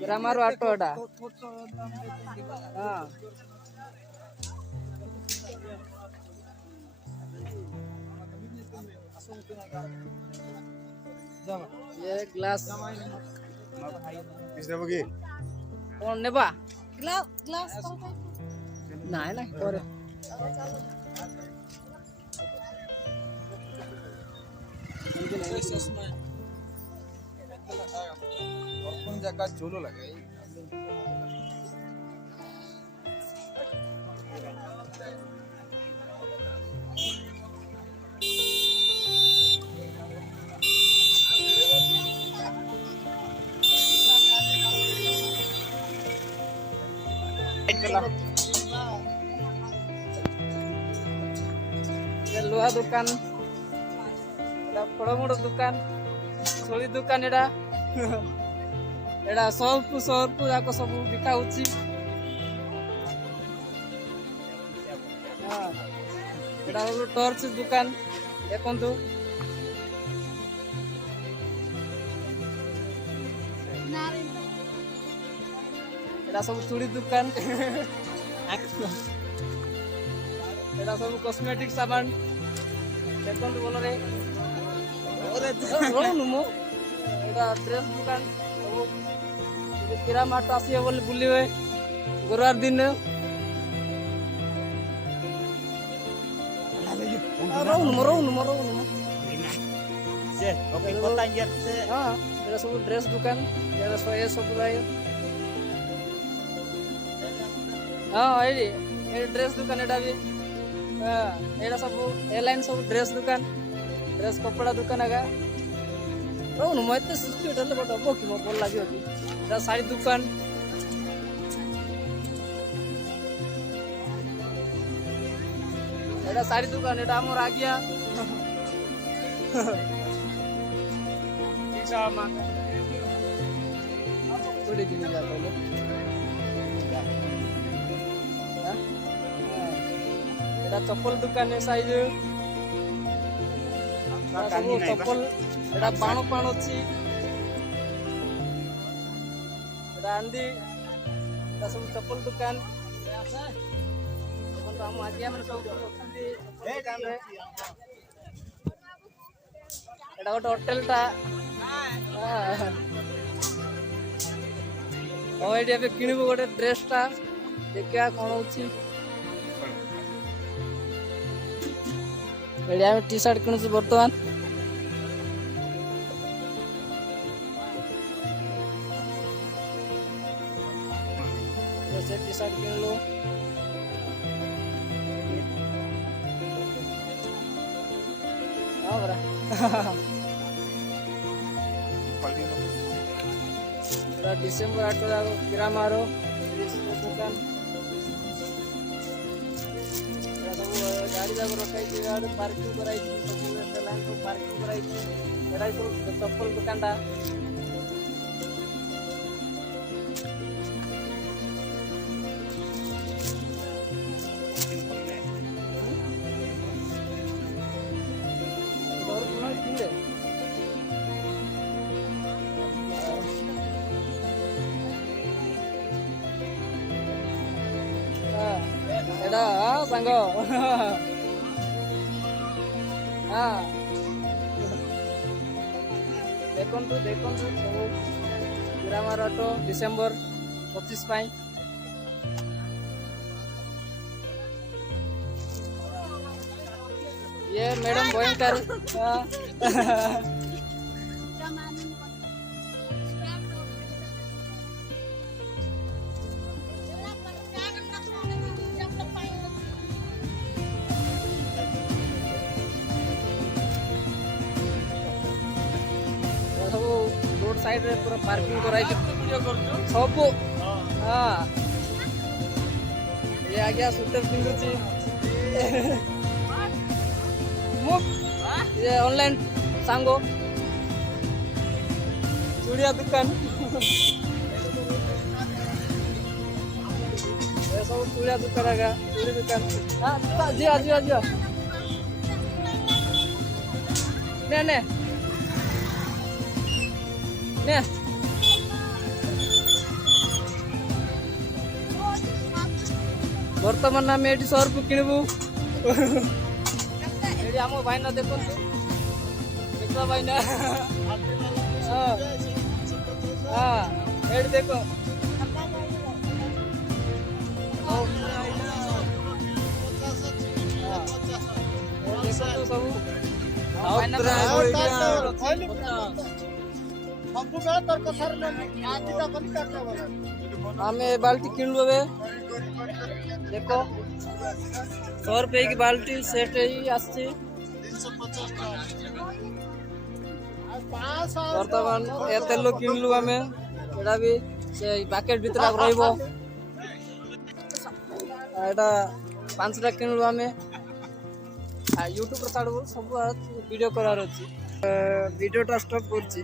grammar ଆଟଟା ହଁ ये glass किस देबो की कौन नेबा ग्लास नाय नाय करे कौन जगह चोलो लगे ये लोहा दुकान फड़मोड़ दुकान छोड़ी दुकान एड़ा एड़ा सब जाक सब बिका होची एड़ा हलो टॉर्च दुकान देखंतु एड़ा सब चूड़ी दुकान एड़ा सब कॉस्मेटिक सामान देखंतु बोलो रे रोनु मो एड़ा ड्रेस दुकान किरा माट आसिए बोले बुलिवे गुरुवार दिन रोनु से ओके पता ये हां एड़ा सब ड्रेस दुकान एड़ा सोए सब लायो हां ए ड्रेस दुकान एड़ा भी हां एड़ा सब एलाइन सब ड्रेस दुकान ड्रेस कपड़ा दुकान आगा रोनु मत सिचुएट ले बट अब कि बोल लागियो कि एड़ा साड़ी दुकान एड़ा साड़ी दुकान एड़ा हमर आ गया पीछा मा थोड़ी दिन जा पहले एड़ा चप्पल दुकान है साइज चप्पल एड़ा बाण पाण अछि एड़ा आंदी एड़ा सब चप्पल दुकान हम आजिया मन सब अछंती दुकान रे एड़ा गोटे होटल टा ओ एडी अबे किनिबो गोटे ड्रेस टा देखिया कोन होछि एडी हम टी शर्ट किनुछु वर्तमान से टी शर्ट किन लो हां बरा डिसेंबर 8 जाको किरा मारो दुकान सब गाड़ी जाको रखाई गाड़ी पार्किंग कराई सब लाइन को पार्किंग कराई एड़ा सब चप्पल दुकान टा एड़ा संग हाँ देखंतु देखंतु सब ग्रामर ऑटो डिसेंबर 25 पाई ये मैडम भयंकर रोड साइड रे पूरा पार्किंग कराई सब हाँ ये आ गया स्वेटर पिंधुची ये ऑनलाइन सांगो चूड़िया दुकान ये सब चूड़िया दुकान आगा चूड़ी दुकान हाँ जी जी जी ने ने ने बर्तमान आम ये सर्फ किणबू ये आम भाईना देखो देखा भाईना हाँ हाँ ये देखो देखो सब आमे बाल्टी किणलु ए देखो 100 रुपये की बाल्टी सेट ही आसची बर्तमान ए तेल किणलु आमे एटा भी से पैकेट भीतर रहइबो एटा 5टा किणलु आमे यूट्यूब पर छाड़बो सब वीडियो करार अछि वीडियो टा स्टॉप करछि